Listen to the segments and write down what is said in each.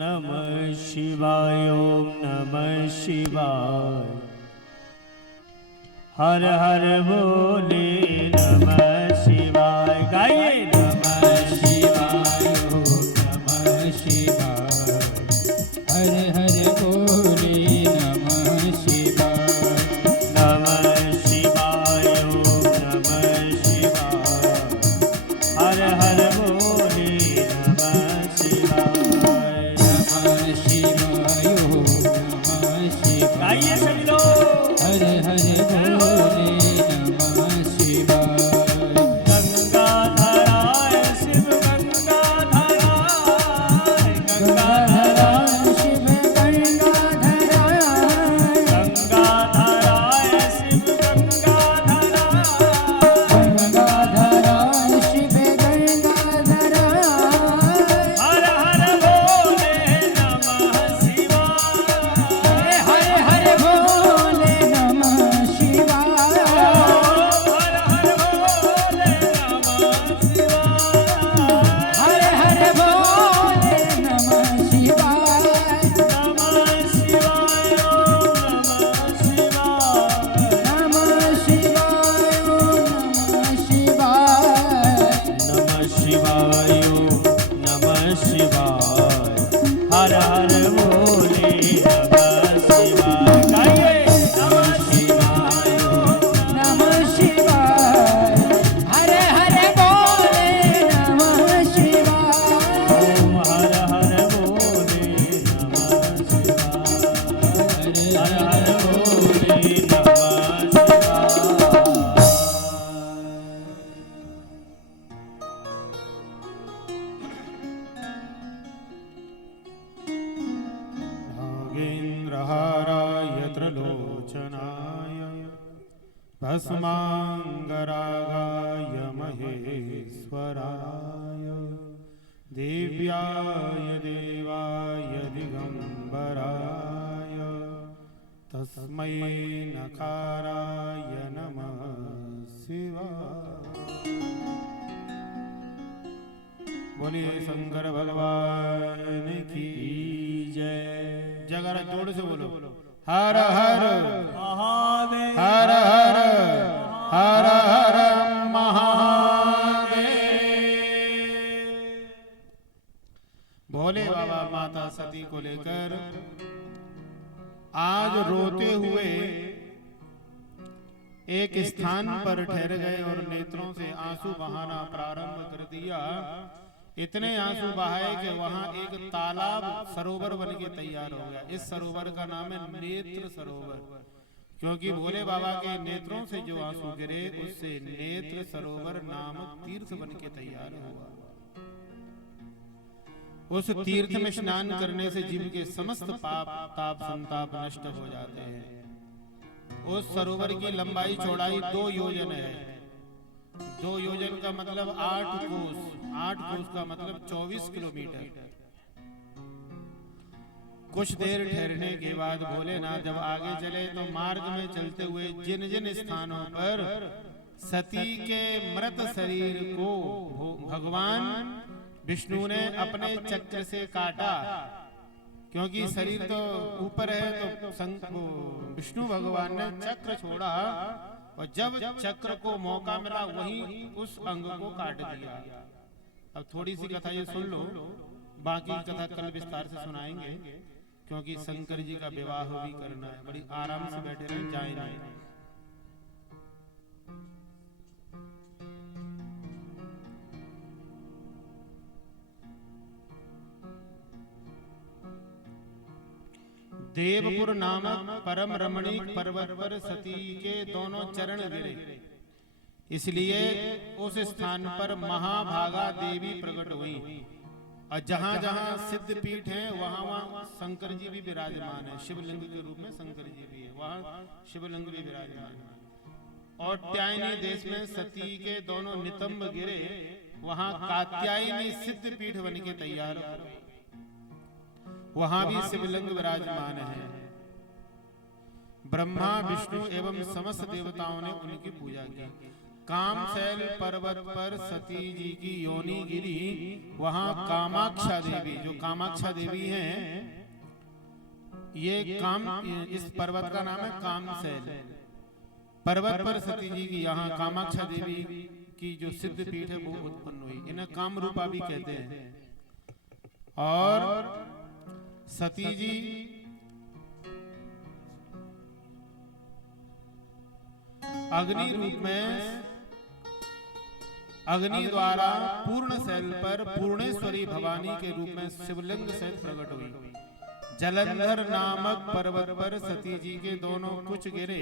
नमः शिवाय ओम नमः शिवाय हर हर बोले नमः शिवाय गाइए नमः शिवाय ओम नमः शिवाय हर हर बोले नमः शिवाय नमः शिवाय ओम नमः शिवाय हर हर बोले नमः शिवाय नमः शिवाय नमः शिवाय गाइए सभी लोग हर हर बोले नमः शिवाय गंगाधराय शिव गंगाधराय गंगाधराय शिव गंगाधराय गंगाधराय शिव गंगाधराय गंगाधराय शिव गंगाधराय हर हर बोले नमः शिवाय हर हर बोले नमः शिवाय हर हर बोले नमः शिवाय हर हर बोले नमः शिवाय नमः शिवाय ओम नमः शिवाय नमः शिवाय ओम नमः शिवाय नमः शिवाय ओम नमः शिवाय हर हर बोले नमः शिवाय गाइए नमः शिवाय ओम नमः शिवाय हर हर बोले नमः शिवाय ओम हर हर बोले नमः शिवाय हर हर बोले नमः शिवाय नागेन्द्रहाराय त्रिलोचनाय भस्माङ्गरागाय महेश्वराय दिव्याय देवाय दिगम्बराय तस्मै नकाराय नमः शिवाय। बोलिए शंकर भगवान की जय। जगह जोर से बोलो हर हर महादेव हर हर हर हर महादेव। भोले बाबा माता सती को लेकर आज रोते हुए एक स्थान पर ठहर गए और नेत्रों से आंसू बहाना प्रारंभ कर दिया। इतने आंसू बहाए कि वहां एक तालाब सरोवर बन के तैयार हो गया। इस सरोवर का नाम है नेत्र सरोवर, क्योंकि भोले बाबा के नेत्रों से जो आंसू गिरे उससे नेत्र सरोवर नामक तीर्थ बन के तैयार हुआ। उस तीर्थ में स्नान करने से जीव के समस्त पाप ताप संताप नष्ट हो जाते हैं। उस सरोवर की लंबाई चौड़ाई 2 योजन है। 2 योजन का मतलब 8 कोस, 8 कोस का मतलब 24 किलोमीटर। कुछ देर ठहरने के बाद भोलेनाथ जब आगे चले तो मार्ग में चलते हुए जिन जिन स्थानों पर सती के मृत शरीर को भगवान विष्णु ने अपने चक्र से काटा, क्योंकि शरीर तो ऊपर है तो विष्णु भगवान ने चक्र छोड़ा और जब चक्र को मौका मिला वहीं उस अंग को काट दिया। अब थोड़ी सी कथा ये सुन लो, बाकी कथा कल विस्तार से सुनाएंगे, क्योंकि शंकर जी का विवाह भी करना है। बड़ी आराम से बैठे रहे, जाए नहीं। देवपुर नामक परम रमणीक पर्वत पर सती के दोनों चरण गिरे, इसलिए उस स्थान पर महाभागा देवी प्रकट हुई। और जहां जहां सिद्ध पीठ है वहां वहां शंकर जी भी विराजमान है। शिवलिंग के रूप में शंकर जी भी है, वहां शिवलिंग भी विराजमान है। और त्यायनी देश में सती के दोनों नितंब गिरे, वहां कात्यायनी सिद्ध पीठ बन के तैयार हो, वहां भी शिवलिंग विराजमान है। ब्रह्मा विष्णु एवं समस्त देवताओं ने उनकी पूजा की। कामशैल पर्वत पर सती जी की योनि गिरी, वहां कामाक्षा देवी, जो कामाक्षा देवी हैं, इस पर्वत का नाम है कामशैल। पर्वत पर सती जी की, यहाँ कामाक्षा देवी की जो सिद्ध पीठ है वो उत्पन्न हुई। इन्हें काम रूपा भी कहते हैं। और सती जी अग्नि रूप में, अग्नि द्वारा पूर्ण शैल पर पूर्णेश्वरी भवानी के रूप में शिवलिंग सहित प्रकट हुई। जलंधर नामक पर्वत पर सती जी के दोनों कुछ गिरे,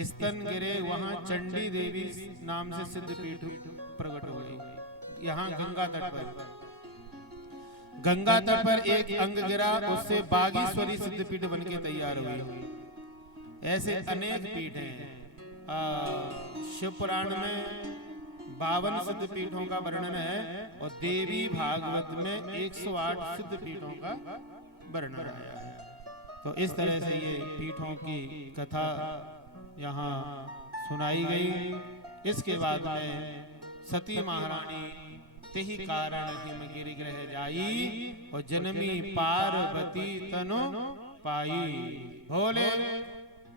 स्तन गिरे, वहां चंडी देवी नाम से सिद्ध पीठ प्रकट हो गई। यहाँ गंगा तट पर, गंगा तट पर एक अंग गिरा, उससे बागेश्वरी सिद्ध पीठ बन के तैयार हुई। ऐसे अनेक पीठ हैं। शिव पुराण में 52 सिद्ध पीठों का वर्णन है और देवी भागवत में 108 सिद्ध पीठों का वर्णन आया है। तो इस तरह से ये पीठों की कथा यहाँ सुनाई गई। इसके बाद में सती महारानी तेहि कारण हिमगिरि ग्रह जाई, और जनमी पार्वती तनु पाई। भोले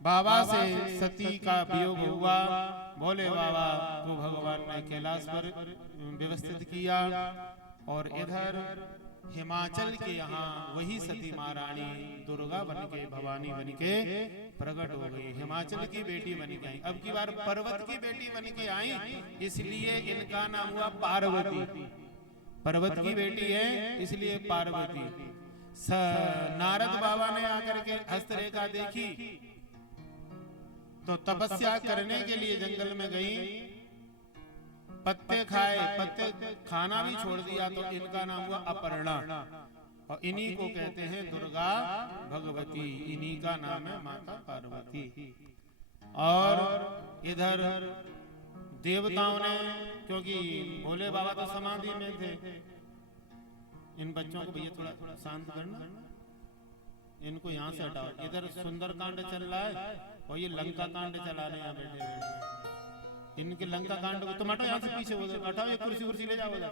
बाबा से सती का वियोग हुआ। भोले बाबा को भगवान ने कैलाश पर व्यवस्थित किया, और इधर हिमाचल के यहाँ वही सती महारानी दुर्गा बन के, भवानी बन के प्रकट हो गई। हिमाचल की बेटी बन गई। अब की बार पर्वत की बेटी बन के आई, इसलिए इनका नाम हुआ पार्वती। पर्वत की बेटी है इसलिए पार्वती। नारद बाबा ने आकर के हस्तरेखा देखी तो तपस्या करने के लिए जंगल में गई, पत्ते खाए, पत्ते खाना भी छोड़ दिया, तो इनका नाम हुआ अपर्णा। और इन्हीं को कहते हैं दुर्गा भगवती, इन्हीं का नाम है माता पार्वती। और इधर देवताओं ने, क्योंकि भोले बाबा तो समाधि में थे, इन बच्चों को भैया थोड़ा शांत करना, इनको यहाँ से हटाओ। इधर सुंदरकांड चल रहा है और ये लंका कांड चला रहे हैं बैठे बैठे। इनके लंका कांड को तुम हटो, यहाँ से पीछे उधर हटाओ। ये कुर्सी ले जाओ उधर,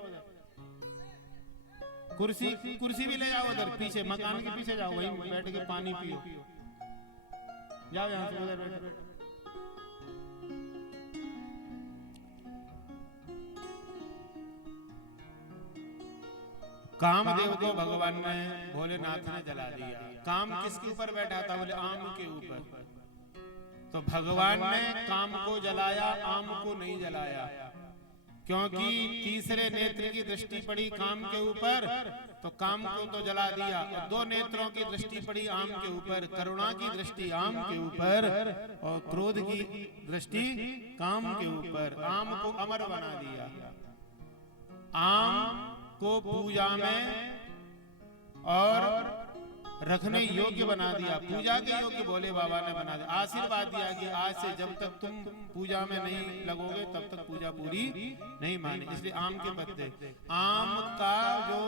कुर्सी भी ले जाओ उधर पीछे, मकान के पीछे जाओ, वहीं बैठ के पानी पियो। जाओ यहाँ से उधर बैठे। कामदेव को भगवान ने, भोलेनाथ ने जला दिया। काम किसके ऊपर बैठा था? बोले आम के ऊपर। तो भगवान ने काम को जलाया, आम को नहीं जलाया, क्योंकि तीसरे नेत्र की दृष्टि पड़ी काम के ऊपर, तो काम को तो जला दिया। और दो नेत्रों की दृष्टि पड़ी आम के ऊपर, करुणा की दृष्टि आम के ऊपर और क्रोध की दृष्टि काम के ऊपर। आम को अमर बना दिया, आम को पूजा में और रखने योग्य बना दिया, पूजा के योग्य भोले बाबा ने बना दिया। आशीर्वाद दिया कि आज से जब तक तुम पूजा में नहीं लगोगे तब तक पूजा पूरी नहीं मानी। इसलिए आम के पत्ते, आम का जो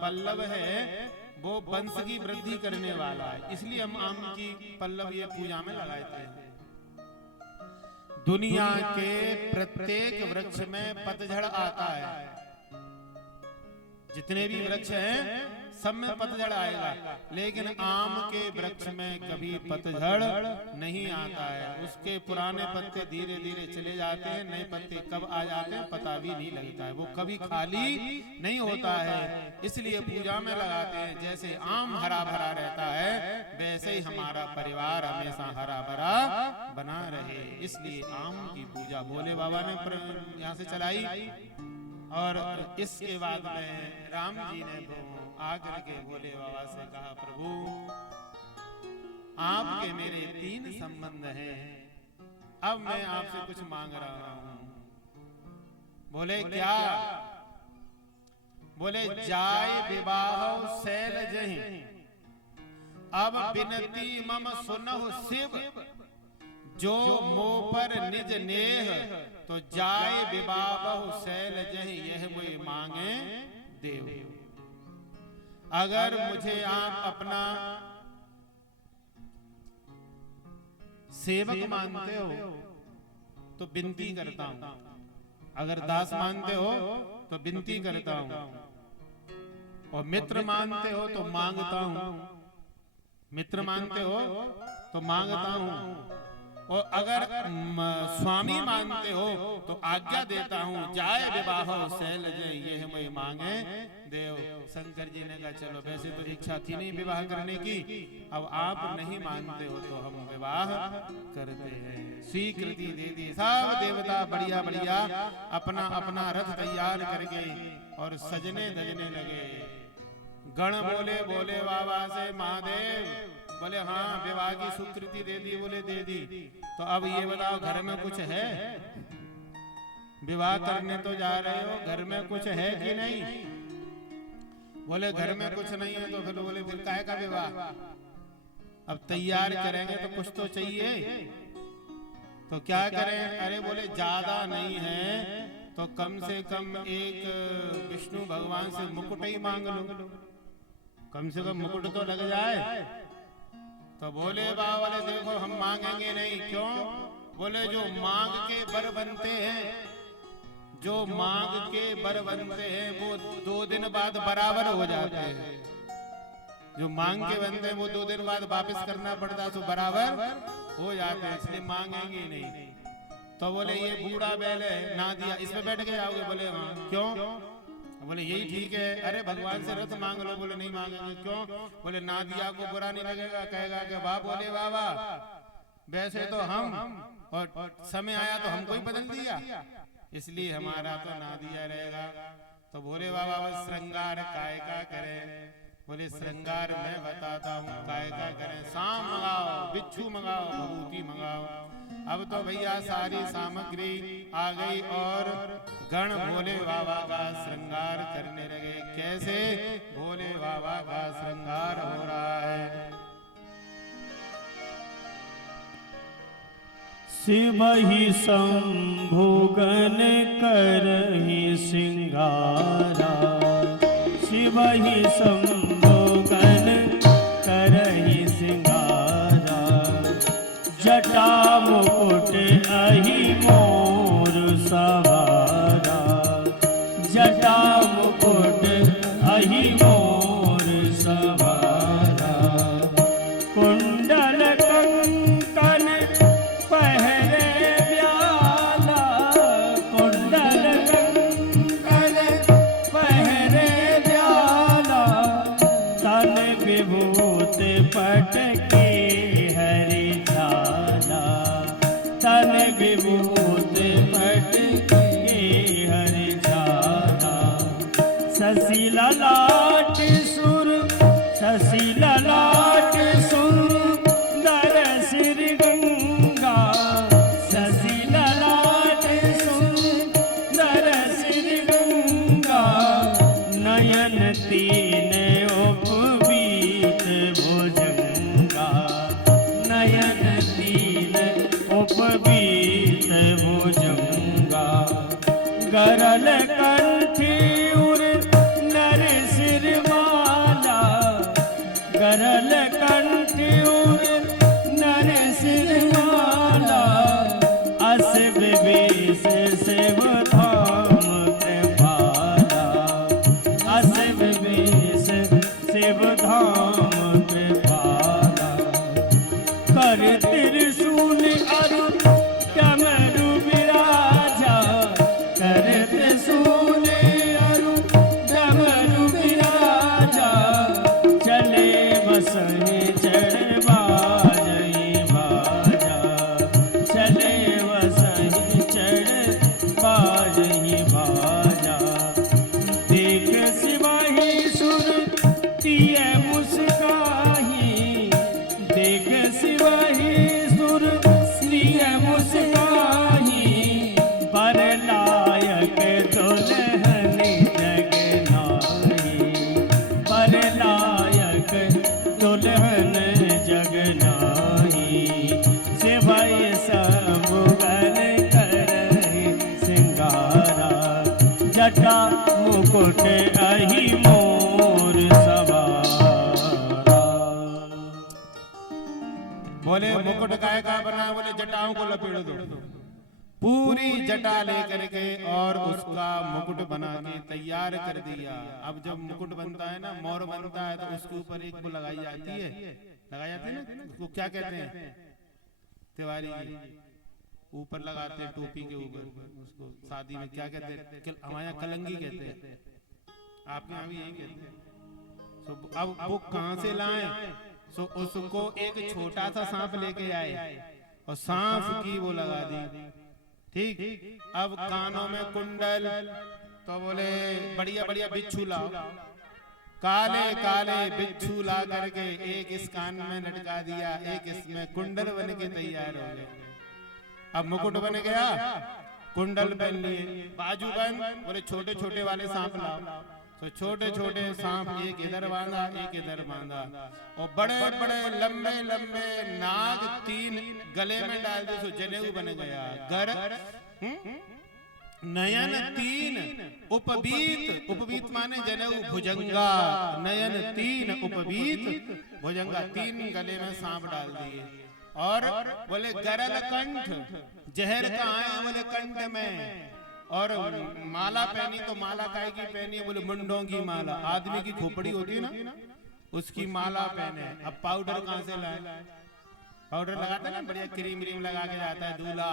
पल्लव है वो वंश की वृद्धि करने वाला है, इसलिए हम आम की पल्लव ये पूजा में लगाते हैं। दुनिया के प्रत्येक वृक्ष में पतझड़ आता है, जितने भी वृक्ष हैं सब में पतझड़ आएगा, लेकिन आम के वृक्ष में कभी पतझड़ नहीं आता है। उसके पुराने पत्ते धीरे धीरे चले जाते हैं, नए पत्ते कब आ जाते हैं पता भी नहीं लगता है, वो कभी खाली नहीं होता है, इसलिए पूजा में लगाते हैं। जैसे आम हरा भरा रहता है वैसे ही हमारा परिवार हमेशा हरा भरा बना रहे, इसलिए आम की पूजा भोले बाबा ने यहाँ से चलाई। और इसके बाद में राम जी ने आकर के भोले बाबा से कहा, प्रभु आपके मेरे 3 संबंध हैं, अब मैं आपसे कुछ मांग रहा हूं। बोले क्या? बोले जाय विवाह शैल जहि, अब बिनती मम सुनहु शिव, जो मोह पर निज नेह, तो जाय विवाह शैल जहि, यह वो मांगे देव। अगर मुझे आप अपना सेवक मानते हो तो विनती करता हूं, अगर दास मानते हो तो विनती करता हूं, और मित्र मानते हो तो मांगता हूं, मित्र मानते हो तो मांगता हूं, और अगर स्वामी मानते हो तो आज्ञा देता हूं, जाए विवाह शैल जय ये मैं मांगे देव। शंकर जी ने कहा चलो, वैसे तो इच्छा थी नहीं विवाह करने की, अब आप नहीं मानते हो तो हम विवाह करते हैं। स्वीकृति दे दी। सब देवता बढ़िया बढ़िया अपना अपना रथ तैयार करके और सजने धजने लगे। गण बोले बोले बाबा से महादेव, बोले हाँ विवाह की स्वीकृति दे दी, बोले दे दी। तो अब ये बताओ घर में कुछ है? विवाह करने तो जा रहे हो, घर में कुछ है कि नहीं? बोले घर में कुछ नहीं है। तो फिर बोले फिर काहे का विवाह? अब तैयार करेंगे तो कुछ तो चाहिए, तो क्या करें? अरे बोले ज्यादा नहीं है तो कम से कम एक विष्णु भगवान से मुकुट ही मांग लो, कम से कम मुकुट तो लग जाए। तो बोले बाबा वाले देखो हम मांगेंगे नहीं। क्यों? बोले जो मांग के बर बनते हैं, जो मांग के बर बनते हैं वो 2 दिन बाद बराबर हो जाते हैं। जो मांग के बनते हैं वो 2 दिन बाद वापस करना पड़ता है, तो बराबर हो जाते हैं, इसलिए मांगेंगे नहीं। तो बोले ये बूढ़ा बैल है ना दिया, इसमें बैठ के जाओगे? बोले हाँ। क्यों? बोले यही ठीक है। अरे भगवान से रथ मांग लो। बोले नहीं मांगेंगे। क्यों? बोले ना दिया को बुरा नहीं लगेगा, कहेगा कि वाह बोले बाबा वैसे तो हम, और समय आया तो हमको ही बदल दिया, इसलिए हमारा तो ना दिया रहेगा। तो बोले बाबा बस श्रृंगार काय का करें? बोले श्रृंगार मैं बताता हूँ काय का करें। शाम मंगाओ, बिच्छू मंगाओ, भभूति मंगाओ। अब तो भैया सारी सामग्री आ गई और गण भोले बाबा का श्रृंगार करने लगे। कैसे? भोले बाबा का श्रृंगार हो रहा है। शिव ही संभोगन करहि सिंगारा, शिव ही संभोगन करहि सिंगारा, जटा मुकुट अहि मोर सवारा, जटा मुकुट अहि मोर सवारा, कुंडल कंकन पहरे ब्याला, कुंडल कंकन पहरे ब्याला, तन विभूत पटके हरि झाला, तन विभूत पटके हरि झाला, शशि ललाट सुर, शशि ललाट सुंदर सिर गंगा, शशि ललाट सुंदर सिर गंगा, नयन तीन उपवीत भुजंगा, नयन तीन उपवीत भुजंगा, गरल कंठी उर नर सिर माला, गरल कंठी उर नर सिर माला, अस विवेश शिव धाम कृपाला, अस विवेश शिव धाम कृपाला, कर त्रिशूल अरु डमरू विराजा, कर त्रिशूल अरु डमरू विराजा, चले बसहि चढ़ बाजहि बाजा, चले बसहि चढ़ बाजहि बाजा, देख सिवाही सुर तिय मुस्काही, देख सिवाही सुर तिय मुस्काही, पर लायक दुल्हन जग नाही, पर लायक दुल्हन जग नाही, शिवाय संभोगन करहि सिंगारा, जटा मुकुट अहि मोर सवारा। बोले मुकुट काय का बना, बोले जटाओं को लपेट दो। पूरी जटा लेकर के और उसका मुकुट बना के तैयार कर दिया। अब जब मुकुट बनता है ना, मोर बनता है, तो उसके ऊपर एक वो लगाई जाती है ना, उसको क्या कहते हैं, तिवारी जी ऊपर लगाते हैं टोपी के ऊपर, उसको शादी में क्या कहते हैं, हमारे यहाँ कलंगी कहते हैं, आपके यहाँ भी यही कहते हैं। तो अब वो कहाँ से लाए, सो उसको एक छोटा सा सांप लेके आए और सांप की वो लगा दी। ठीक, अब कानों में कुंडल, तो बोले बढ़िया बढ़िया बिच्छू लाओ, काले काले बिच्छू ला करके एक इस कान में लटका दिया, एक इसमें, कुंडल बन के तैयार हो गए। अब मुकुट बन गया, कुंडल पहन लिए, बाजू बन, बोले छोटे छोटे वाले सांप लाओ, तो छोटे छोटे सांप एक इधर बांधा, एक इधर बांधा, और बड़े बड़े लंबे लंबे नाग 3 गले में डाल दे, सो जनेऊ बन गया। गर नयन 3 उपवीत, उपवीत माने जनेऊ, भुजंगा, नयन 3 उपवीत भुजंगा, 3 गले में सांप डाल दिए। और बोले गरल कंठ, जहर कहाँ है, बोले कंठ में। और माला पहनी, तो माला काय की पहनी है, बोले मुंडों की माला, आदमी की खोपड़ी होती है ना, उसकी माला पहने। अब पाउडर कहाँ से लाए, पाउडर लगाते हैं ना, बढ़िया क्रीम व्रीम लगा के जाता है दूल्हा,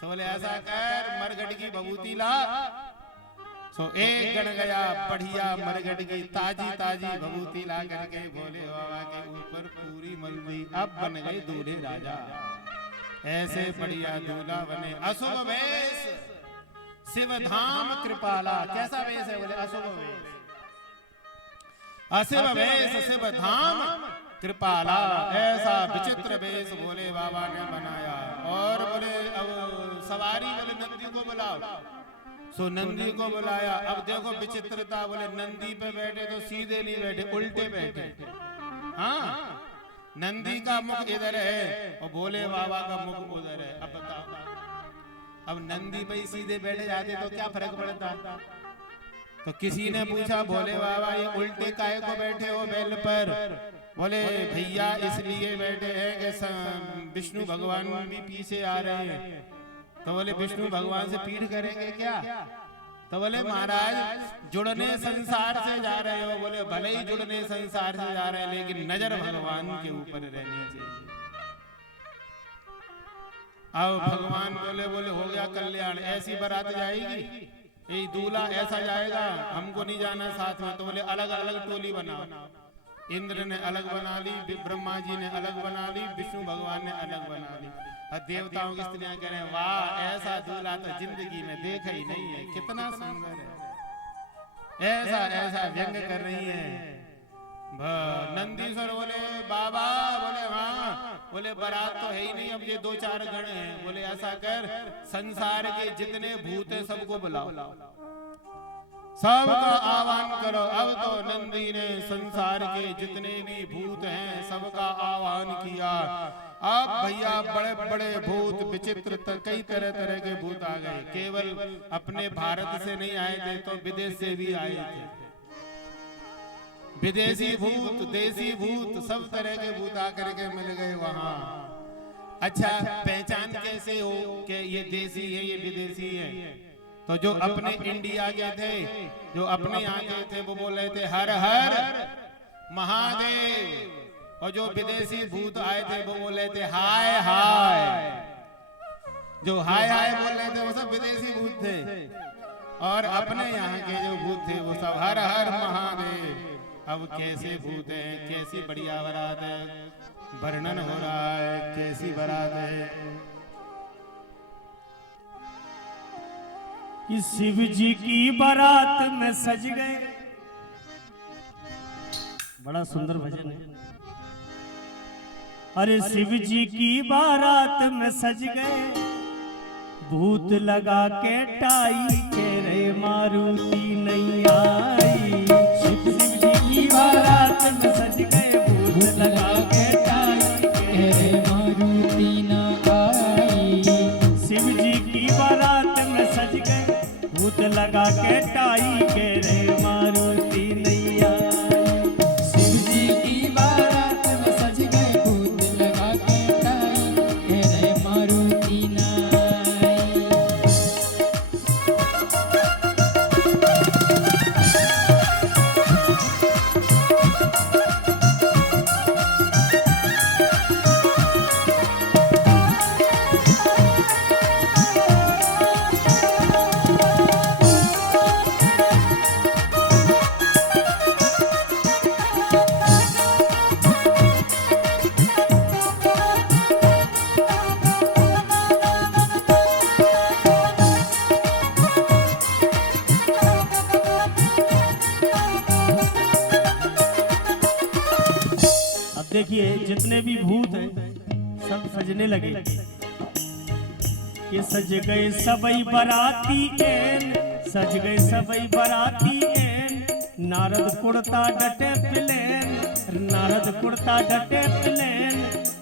सो बोले ऐसा कर मरगट की बबूती ला, सो एक गण गया बढ़िया मरगट की ताजी ताजी बबूती ला करके भोले बाबा के ऊपर पूरी मल दी। अब बन गए दूल्हे राजा, ऐसे बढ़िया दूल्हा बने। अशुभ वेश शिव धाम कृपाला, कैसा वेश है, बोले अशुभ वेश, अशिव वेश शिव धाम कृपाला, ऐसा विचित्र वेश भोले बाबा ने बनाया। और बोले अब सवारी, बोले नंदी को बुलाओ, सो नंदी को बुलाया। अब देखो विचित्रता, बोले नंदी पे बैठे तो सीधे नहीं बैठे, उल्टे बैठे। हाँ, नंदी का मुख इधर है और भोले बाबा का मुख उधर है। अब बताओ, अब नंदी पे सीधे बैठे जाते तो क्या फर्क पड़ता। तो किसी ने पूछा, भोले बाबा ये उल्टे काहे को बैठे हो बैल पर, बोले भैया इसलिए बैठे हैं कि विष्णु भगवान भी पीछे आ रहे हैं। तो बोले विष्णु भगवान से पीठ करेंगे क्या, तो बोले महाराज जुड़ने संसार से जा रहे हो, बोले भले ही जुड़ने संसार से जा रहे हैं, लेकिन नजर भगवान के ऊपर रहनी चाहिए। अब भगवान बोले हो गया कल्याण, ऐसी बारात जाएगी, ये दूल्हा ऐसा जाएगा, हमको नहीं जाना साथ में। तो बोले अलग अलग टोली बनाओ, इंद्र ने अलग बना ली, ब्रह्मा जी ने अलग बना ली, विष्णु भगवान ने अलग बना ली। और देवताओं की स्त्रियां कह रहे हैं वाह ऐसा दूल्हा तो जिंदगी में देखा ही नहीं है, कितना सुंदर है, ऐसा ऐसा व्यंग कर रही है। नंदीश्वर बोले बाबा, बोले हाँ, बोले बारात तो है ही नहीं, अब ये 2-4 गण हैं। बोले ऐसा कर संसार के जितने भूत हैं सबको बुलाओ, सबका आह्वान करो। अब तो नंदी ने संसार के जितने भी भूत हैं सबका आह्वान किया। अब भैया बड़े बड़े भूत, विचित्र कई तरह तरह के भूत आ गए। केवल अपने भारत से नहीं आए थे, तो विदेश से भी आए थे। विदेशी भूत, देसी भूत, सब तरह के भूत आकर के मिल गए वहां। अच्छा, पहचान कैसे हो कि ये देसी है ये विदेशी है? तो जो अपने इंडिया के थे, जो अपने यहाँ के थे, वो बोल रहे थे हर हर महादेव, और जो विदेशी भूत आए थे वो बोल रहे थे हाय हाय। जो हाय हाय बोल रहे थे वो सब विदेशी भूत थे, और अपने यहाँ के जो भूत थे वो सब हर हर महादेव। अब कैसे भूत है, कैसी बढ़िया बारात है, वर्णन हो रहा है कैसी बारात है। कि शिव जी की बारात में सज गए, बड़ा सुंदर भजन है। अरे शिव जी की बारात में सज गए, भूत लगा के टाई के रे मारुति नहीं आई। शिव जी की बारात में सज गए, भूत लगा के टाई के रे मारुति न आई। शिव जी की बारात में सज गए, भूत लगा के टाई के रे मारुति नहीं आई। शिव जी की बारात में सज गए, भूत लगा के देखिए जितने भी भूत हैं सब सजने लगे कि सज गए सबई बराती एन, सज गए सबई बराती एन, नारद कुड़ता डटे प्लेन, नारद कुड़ता डटे प्लेन,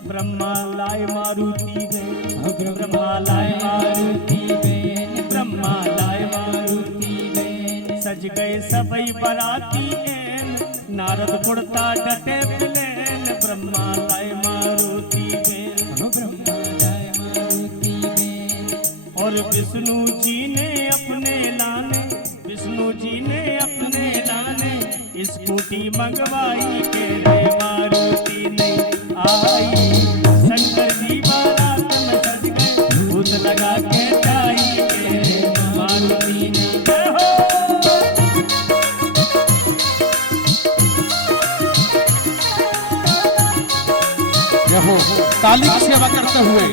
ब्रह्मा लाए मारुति बेन, ब्रह्मा लाए मारुति बेन, ब्रह्मा लाए मारुति बेन, सज गए सबई बराती एन, नारद कुड़ता डटे प्लेन, ब्रह्मा लाए मारुति बेन, ब्रह्मा लाए मारुति बेन। और विष्णु जी ने अपने लाने, विष्णु जी ने अपने लाने स्कूटी मंगवाई के रे मारुति नहीं आई, शंकर जी बारात में सज गए भूत लगा के टाई के रे मारुति नहीं। हो ताली की सेवा करते हुए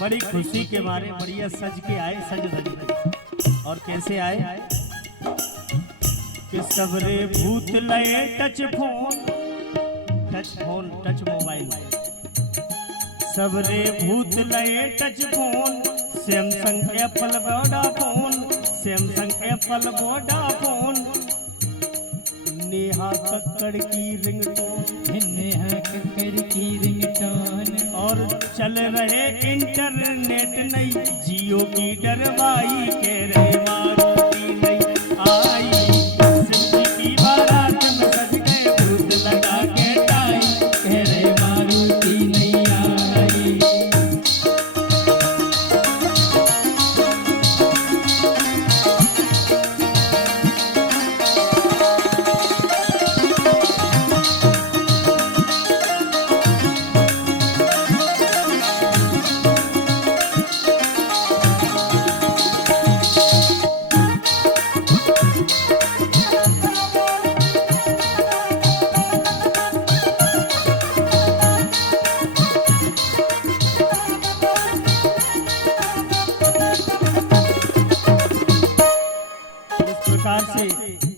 बड़ी खुशी के मारे बढ़िया सज के आए, सज धज के। और कैसे आए कि सबरे भूत लए touch phone, touch phone, touch mobile, सबरे भूत लए touch phone, Samsung Apple Vodafone, Samsung Apple Vodafone, Neha Kakkar की रिंगटोन, नेहा कक्कड़ की रिंगटोन, और चल रहे इंटरनेट नहीं, जियो की डरवाई के रे मारुति नहीं आई, शिव जी की बारात में सज गए भूत लगा के टाई के रे मारुति नहीं आई।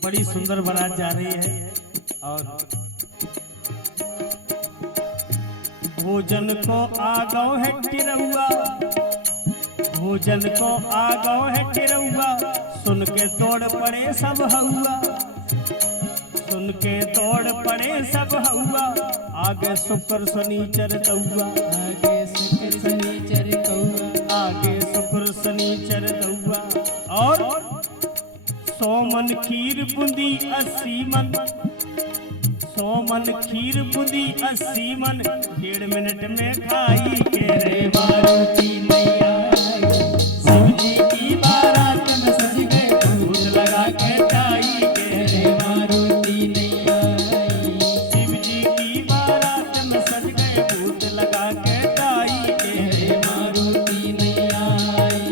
बड़ी सुंदर बारात जा रही है और भोजन को आगौ है टिरहुआ, भोजन को आगौ है टिरहुआ, सुन के तोड़ पड़े सब हहुआ, सुन के तोड़ पड़े सब हहुआ, आगे शुक्र शनिचर कौआ, आगे शुक्र शनिचर कौआ, आगे शुक्र शनिचर कौआ, और 100 मन खीर बूंदी 80 मन, 100 मन खीर बूंदी 80 मन, 1.5 मिनट में खाई के रे मारुति नहीं आई, शिव जी की बारात में सज गए भूत लगा के टाई के रे मारुति नहीं आई, शिव जी की बारात में सज गए भूत लगा के टाई के रे मारुति नहीं आई।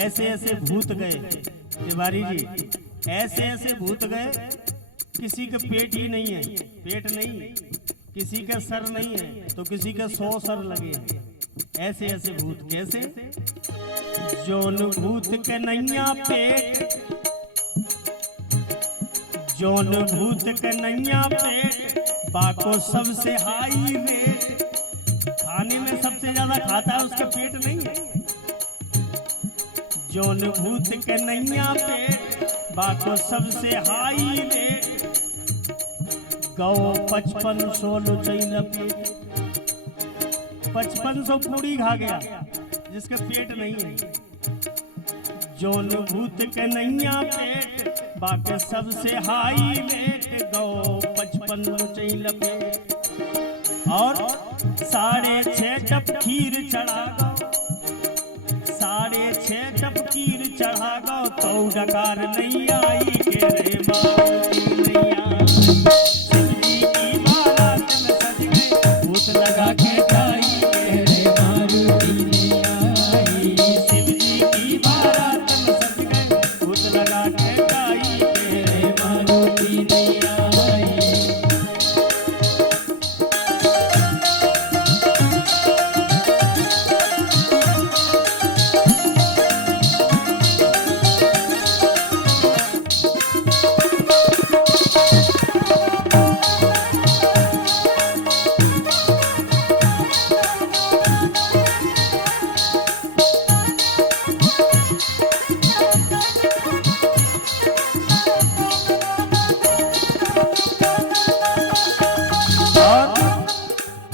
ऐसे ऐसे भूत गए तिवारी जी, ऐसे ऐसे भूत गए, किसी का पेट ही नहीं है, पेट नहीं, किसी का सर नहीं है तो किसी का 100 सर लगे हैं, ऐसे ऐसे भूत। कैसे? जोन भूत के नैया पेट, जौन भूत कन्हैया पेट बाको सबसे हाई रेट, खाने में सबसे ज्यादा खाता है उसका पेट नहीं है। जौन भूत कन्हैया पेट बाको सबसे हाई रेट, गौ 5500 लुचई लपेट, 5500 पूरी खा गया जिसका पेट नहीं है। जौन भूत कन्हैया पेट बाके सबसे हाई रेट, गौ 55 लुचई लपेट। और 6.5 टप खीर चढ़ा गो, 6.5 टप खीर चढ़ा गो, तो डकार नहीं आई के रे मारुति नैया। शिव जी की बारात में सज गए भूत लगा के टाई के रे मारुति नैया आई। शिव जी की बारात में सज गए भूत लगा के टाई के रे मारुति नैया आई।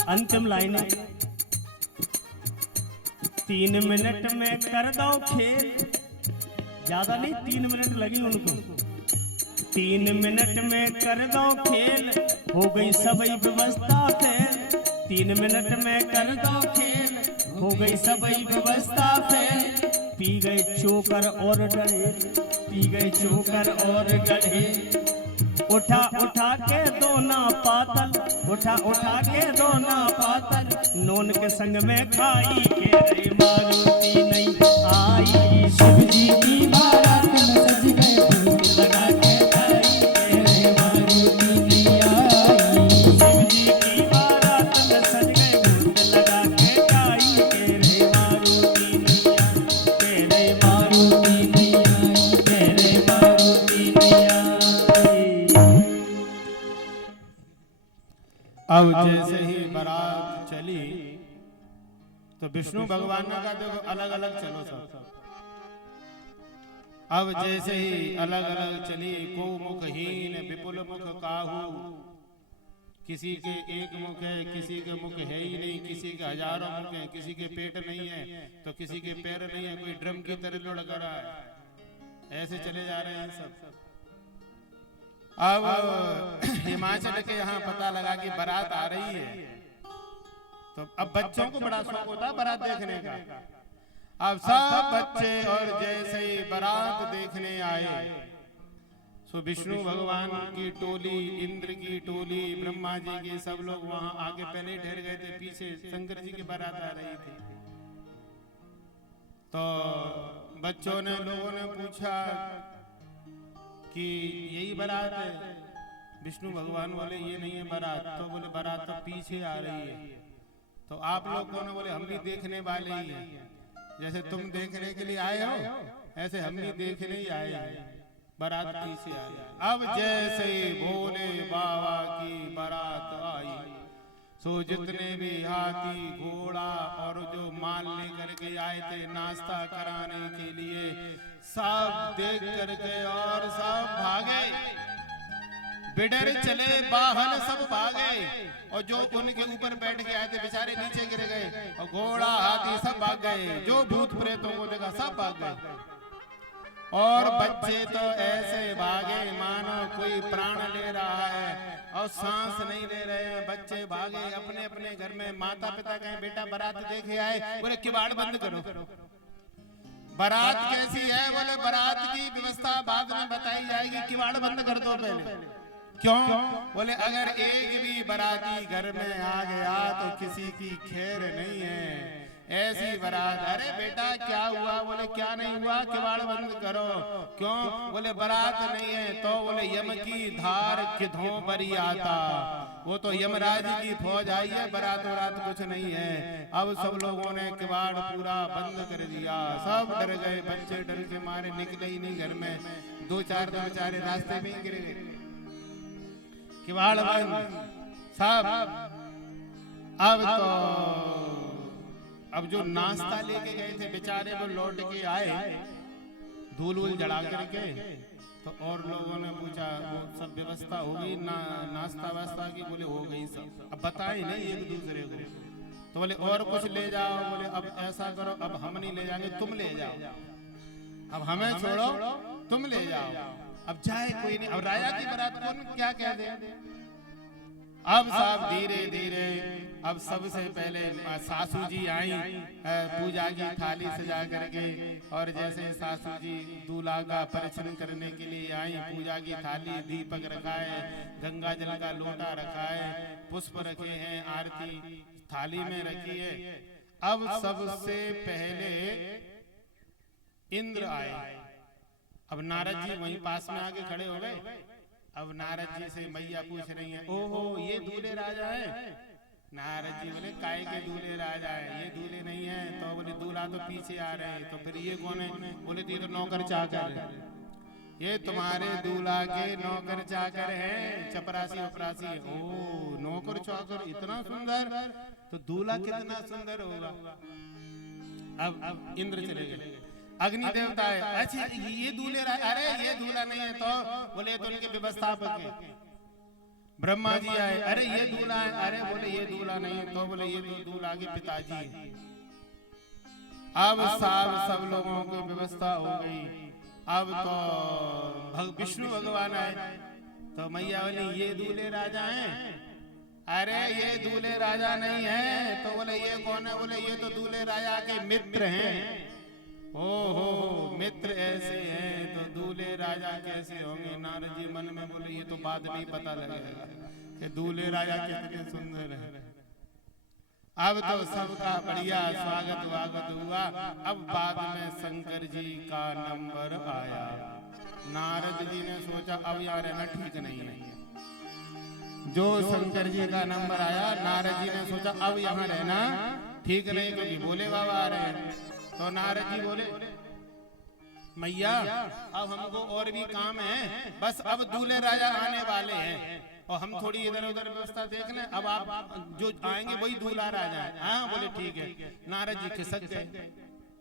अंतिम लाइन है, 3 मिनट में कर दो खेल, ज्यादा नहीं 3 मिनट लगी उनको। 3 मिनट में कर दो खेल, हो गई सबई व्यवस्था फेल। 3 मिनट में कर दो खेल, हो गई सबई व्यवस्था फेल। पी गए चोकर और डढ़े, पी गए चोकर और डढ़े। उठा उठा के दोना पातल, उठा उठा के दोना पातल, नोन के संग में खाई के रे मारुति नहीं आई। शिव जी की बारात में सज गए भूत लगा के टाई के रे मारुति नहीं आई। शिव जी की बारात में सज गए भूत लगा के टाई के रे मारुति नहीं आई, के रे मारुति नहीं आई, के रे मारुति नहीं आई। अब जैसे ही बारात चली तो विष्णु भगवान ने कहा देखो अलग अलग चलो सब। अब जैसे ही अलग अलग चली, को मुखहीन विपुल मुख काहू, किसी के एक मुख है, किसी के मुख है ही नहीं, किसी के हजारों मुख है, किसी के पेट नहीं है तो किसी के पैर नहीं है, कोई ड्रम की तरह लुढ़क रहा है। ऐसे चले जा रहे हैं सब। अब हिमाचल के यहाँ पता लगा कि बारात आ रही है, तो अब बच्चों को बड़ा शौक होता है बारात देखने का। अब सब बच्चे और जैसे ही बारात देखने आए, सो विष्णु भगवान की टोली, इंद्र की टोली, ब्रह्मा जी के सब लोग वहां आगे पहले ठहर गए थे, पीछे शंकर जी की बारात आ रही थी। तो बच्चों ने, लोगों ने पूछा कि यही बारात है? विष्णु भगवान बोले ये नहीं है बारात। तो बोले बारात तो पीछे आ रही है। तो आप लोग कौन? बोले हम भी देखने वाले ही हैं, जैसे तुम देखने के लिए आए हो ऐसे हम भी देखने ही आए हैं, बारात पीछे आई। अब जैसे भोले बाबा की बारात आई, सो जितने भी हाथी घोड़ा और जो माल लेकर के आए थे नाश्ता कराने के लिए, सब देख करके और सब भागे, बिडर चले वाहन सब भागे, और जो उनके ऊपर बैठ के आए थे बेचारे नीचे गिर गए, और घोड़ा हाथी सब भाग गए। जो भूत प्रेतों को देखा सब भाग गए, और बच्चे तो ऐसे भागे मानो कोई प्राण ले रहा है और सांस नहीं ले रहे हैं। बच्चे भागे अपने अपने घर में। माता पिता कहें बेटा बारात देखे आए, बोले किवाड़ बंद करो। बारात कैसी है? बोले बारात की व्यवस्था बाद में बताई जाएगी, किवाड़ बंद कर दो पहले। क्यों? बोले अगर एक भी बाराती घर में आ गया तो किसी की खैर नहीं है। ऐसी बारात। अरे बेटा क्या हुआ? बोले क्या नहीं हुआ, किवाड़ बंद करो। क्यों? बोले बारात नहीं है। तो बोले यम की धार किधों बरी आता, वो तो यमराज की फौज आई है, बारात वरात कुछ नहीं है। अब सब लोगों ने किवाड़ पूरा बंद कर दिया, सब डर गए। बच्चे डर के मारे निकले ही नहीं घर में, दो चार तो बेचारे रास्ते में ही गिर गए। किवाड़ बंद सब। अब जो नाश्ता लेके गए थे बेचारे वो लौट के आए धूल वूल जला करके, तो और लोगों ने पूछा वो सब व्यवस्था हो गई नाश्ता वास्ता की? बोले हो गई सब। अब बताए नहीं एक दूसरे को, तो बोले और कुछ ले जाओ। बोले अब ऐसा करो, अब हम नहीं ले जाएंगे, तुम ले जाओ, अब हमें छोड़ो, तुम ले जाओ। अब जाए कोई नहीं, अब राजा की बारात कौन क्या कह दे। अब साहब धीरे धीरे अब सबसे पहले सासू जी आई पूजा की थाली सजा करके, और जैसे सासू जी दूल्हा का परीक्षण करने के लिए आई, पूजा की थाली, दीपक रखा है, गंगा जल का लोटा रखा है, पुष्प रखे हैं, आरती थाली में रखी है। अब सबसे पहले इंद्र आए। अब नारद जी वहीं पास में आके खड़े हो गए। अब नारद जी से मैया पूछ रही हैं, ओहो ये दूल्हे राजा है? नारद जी बोले काय के दूल्हे राजा है, ये दूल्हे नहीं है। तो बोले दूल्हा तो पीछे आ रहे हैं, तो फिर ये कौन है? बोले ये तो नौकर चाकर है, ये तुम्हारे दूल्हा के नौकर चाकर हैं, चपरासी उपरासी। ओ नौकर चाकर इतना सुंदर, तो दूल्हा कितना सुंदर होगा। अब इंद्र चले गए। अग्नि देवता है, अच्छा ये दूल्हे, अरे ये दूल्हा नहीं है। तो बोले तो उनके व्यवस्थापक है। ब्रह्मा जी आए, अरे ये दूल्हा है, अरे बोले ये दूल्हा नहीं है। तो बोले ये तो दूल्हा के पिताजी है। अब सब लोगों की व्यवस्था हो गई। अब तो विष्णु भगवान आए, तो मैया बोली ये दूल्हे राजा हैं? अरे ये दूल्हे राजा नहीं है। तो बोले ये कौन है? बोले ये तो दूल्हे राजा के मित्र हैं। ओहो मित्र ऐसे हैं तो दूल्हे राजा कैसे होंगे? नारद जी मन में बोले ये तो बाद में पता लगेगा कि दूल्हे राजा कितने सुंदर हैं। अब तो सबका बढ़िया स्वागत वागत हुआ। अब बाद में शंकर जी का नंबर आया। नारद जी ने सोचा अब यहाँ रहना ठीक नहीं है। जो शंकर जी का नंबर आया, नारद जी ने सोचा अब यहाँ रहना ठीक नहीं, क्योंकि भोले बाबा आ रहे हैं। तो नारद जी बोले मैया अब हमको और भी काम है, बस अब दूल्हे राजा आने वाले हैं और हम थोड़ी इधर उधर व्यवस्था देख लें, अब आप जो आएंगे वही दूल्हा राजा है। हाँ बोले ठीक है। नारद जी खिसक गए,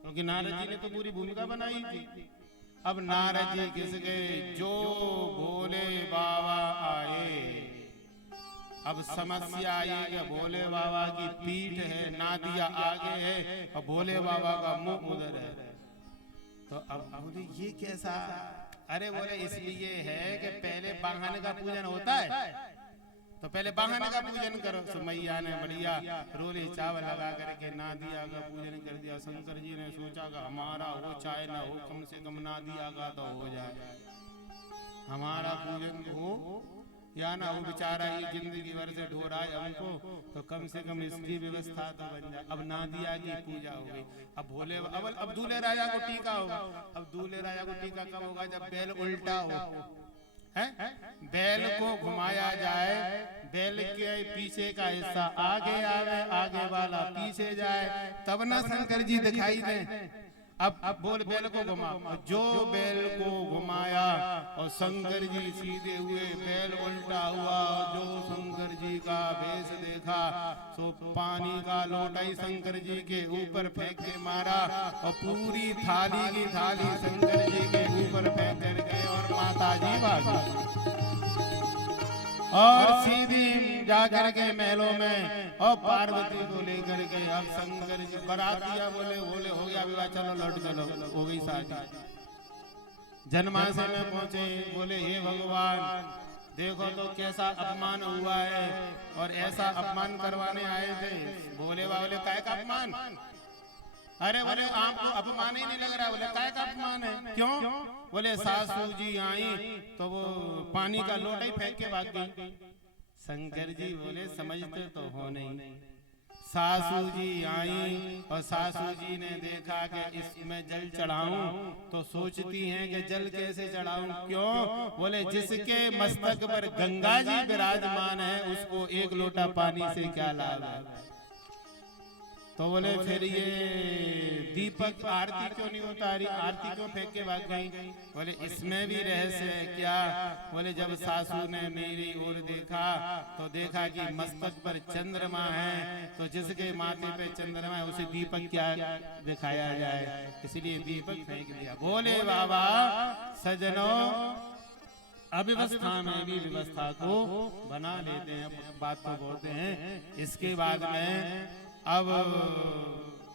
क्योंकि नारद जी ने तो पूरी भूमिका बनाई थी। अब नारद जी खिस गए। जो भोले बाबा आए, अब समस्या आई कि भोले बाबा की पीठ है, नादिया आगे है और भोले बाबा का मुंह उधर है। तो अब बोले ये कैसा? अरे बोले इसलिए है कि पहले वाहन का पूजन होता है, तो पहले वाहन का पूजन करो। तो मैया ने बढ़िया रोली चावल लगा करके नादिया का पूजन कर दिया। शंकर जी ने सोचा कि हमारा हो चाहे ना हो, कम से कम नादिया का तो हो जाए, हमारा पूजन हो या ना हो। बेचारा ये जिंदगी भर से ढो रहा है हमको, तो कम से कम इसकी व्यवस्था तो बन जाए। अब नादिया की पूजा हो गई। अब भोले अब दूल्हे राजा को टीका होगा। अब दूल्हे राजा को टीका कब होगा? जब बैल उल्टा हो, है बैल को घुमाया जाए, बैल के पीछे का हिस्सा आगे आवे, आगे वाला पीछे जाए, तब ना शंकर जी दिखाई दे। अब बोल बैल को घुमा। जो बैल को घुमाया और शंकर जी सीधे हुए, बैल उल्टा हुआ। जो शंकर जी का भेष देखा, सो पानी का लोटा ही शंकर जी के ऊपर फेंक के मारा और पूरी थाली की थाली शंकर जी के ऊपर फेंक कर गए और माता जी भागी और सीधी जाकर के महलों में और पार्वती को लेकर के। अब शंकर जी बरातिया बोले हो गया विवाह, चलो लौट चलो, हो गई शादी। जनमानस में पहुंचे, बोले हे भगवान देखो तो कैसा अपमान हुआ है, और ऐसा अपमान करवाने आए थे। भोले बाबा बोले काय का अपमान? अरे बोले आपको अपमान ही नहीं लग रहा? बोले काय का अपमान है? क्यों? बोले सासू जी आई तो वो पानी का लोटा ही फेंक के भाग गई। शंकर जी बोले समझते तो हो नहीं। सासू जी आई और सासू जी ने देखा कि इसमें जल चढ़ाऊं, तो सोचती हैं कि जल कैसे चढ़ाऊं? क्यों? बोले जिसके मस्तक पर गंगा जी विराजमान है उसको एक लोटा पानी से क्या लाभ है? तो बोले फिर ये दीपक आरती क्यों नहीं उतारी, आरती क्यों फेंक के भाग गई? बोले इसमें भी रहस्य है क्या? बोले जब सासू ने मेरी ओर देखा तो देखा कि मस्तक पर चंद्रमा है, तो जिसके माथे पे चंद्रमा है उसे दीपक क्या दिखाया जाए, इसलिए दीपक फेंक दिया। बोले बाबा सजनों, अव्यवस्था में भी व्यवस्था को बना लेते हैं, बात को बोलते हैं। इसके बाद में अब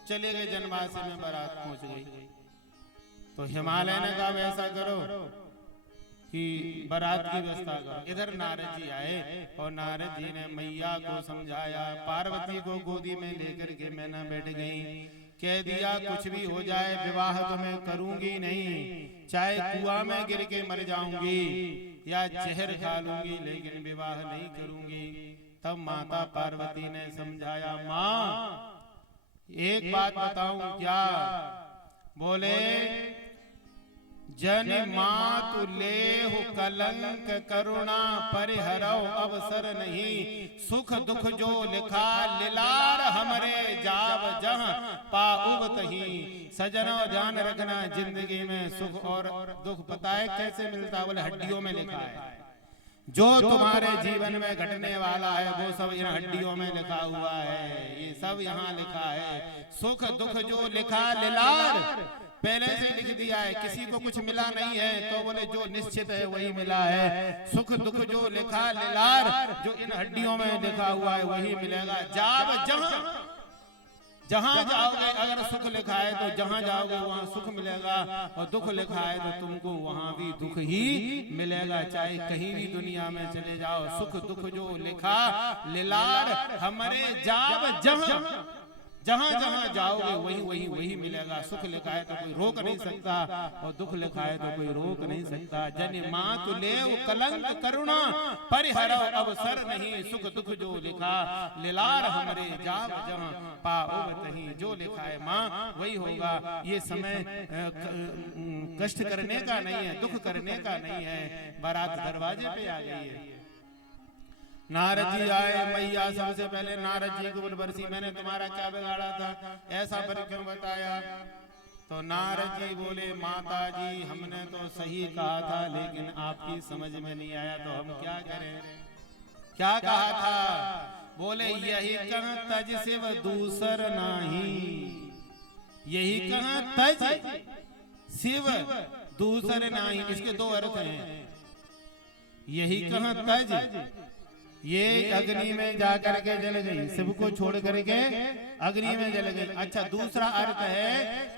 चले गए जनवासी में, बारात पहुंच गई। तो हिमालय ने कहा ऐसा करो कि बारात की व्यवस्था करो। इधर नारद जी आए और नारद जी ने मैया को समझाया, पार्वती को गोदी में लेकर के मैना बैठ गई, कह दिया कुछ भी हो जाए विवाह तो मैं करूंगी नहीं, चाहे कुआं में गिर के मर जाऊंगी या जहर खा लूंगी, लेकिन विवाह नहीं करूंगी। तब माता पार्वती ने समझाया, माँ एक बात बताऊं क्या? बोले जन मातु लेहु कलंक करुणा परिहरौ अवसर नहीं, सुख दुख जो लिखा लिलार हमरे जाव जहां पाउब तही। सजनों ध्यान रखना, जिंदगी में सुख और दुख पता है कैसे मिलता? बोले हड्डियों में लिखा है। जो तुम्हारे जीवन में घटने वाला है वो सब इन हड्डियों में लिखा हुआ है, ये सब यहाँ लिखा है। सुख दुख जो लिखा लिलार पहले से लिख दिया है, किसी को कुछ मिला नहीं है, तो बोले जो निश्चित है वही मिला है। सुख दुख जो लिखा लिलार, जो इन हड्डियों में लिखा हुआ है वही मिलेगा। जाव जहां, जहां जाओगे, अगर सुख लिखा है तो जहां जाओगे वहां सुख मिलेगा, और दुख लिखा है तो तुमको वहां भी दुख ही मिलेगा। चाहे कहीं भी दुनिया में चले जाओ, सुख दुख जो लिखा लिलार हमारे जाव जहां, जहां जहां जाओगे वही वही वही मिलेगा। सुख लिखा है तो कोई रोक नहीं सकता, और दुख लिखा है तो कोई रोक नहीं सकता। जन मातु लेव कलंक करुणा परिहरौ अवसर नहीं, सुख दुख जो लिखा लिलार हमरे जाव जहां पाओ तही। जो लिखा है माँ वही होगा। ये समय कष्ट करने का नहीं है, दुख करने का नहीं है। बारात दरवाजे पे आ गई है। नारद जी आए, मैया सबसे पहले नारद जी को बोल, बरसी मैंने तुम्हारा क्या बिगाड़ा था, ऐसा पर क्यों बताया? तो नारद जी बोले, माता जी हमने तो सही कहा था, लेकिन आपकी समझ में नहीं आया, तो हम क्या करें? क्या कहा था? बोले यही कहा तज शिव दूसर नाही, यही कहा तज शिव दूसर नाही। इसके दो अर्थ हैं। यही कहा तज, ये अग्नि में जाकर के जल गई, शिव को छोड़ करके अग्नि में जल गई। अच्छा, दूसरा अर्थ है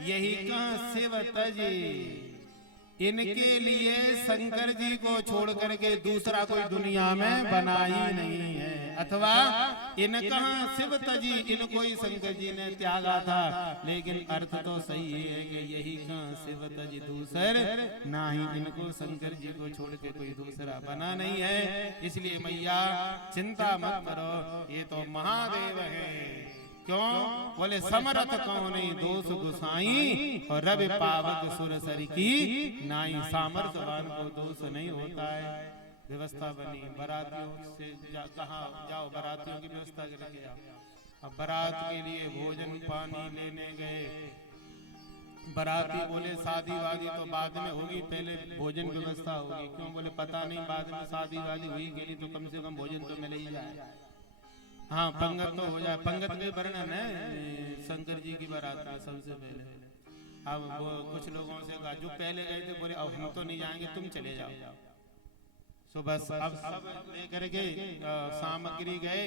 यही कहां शिव तज, इनके लिए शंकर जी को छोड़ करके दूसरा कोई दुनिया में बना ही नहीं है। अथवा इन कहां शिव तजी, इनको ही शंकर जी ने त्यागा था, लेकिन अर्थ तो सही है कि यही कहां शिव तजी दूसर नहीं, इनको शंकर जी को छोड़ के कोई दूसरा बना नहीं है। इसलिए मैया चिंता मत करो, ये तो महादेव है। क्यों? बोले समरथ कौन नहीं दोष गुसाई, और रवि पावक सुर सर की नाई। सामर्थ्यवान को दोष नहीं होता है। व्यवस्था बनी, बारातियों से कहा जाओ, बारातियों की व्यवस्था करके आओ। अब बारात के लिए भोजन पानी लेने गए। बाराती बोले शादी वादी तो बाद में होगी, पहले भोजन व्यवस्था होगी। क्यों? बोले पता नहीं बाद में शादी वादी हुई गई तो कम से कम भोजन तो मिल ही जाए। हाँ, पंगत तो हो जाए। पंगत के वर्णन है शंकर जी की बारात में सबसे पहले। अब वो कुछ लोगों से कहा, जो पहले गए थे बोले अब हम तो नहीं जाएंगे, तुम चले जाओ। सो बस अब सब लेकर के सामग्री गए।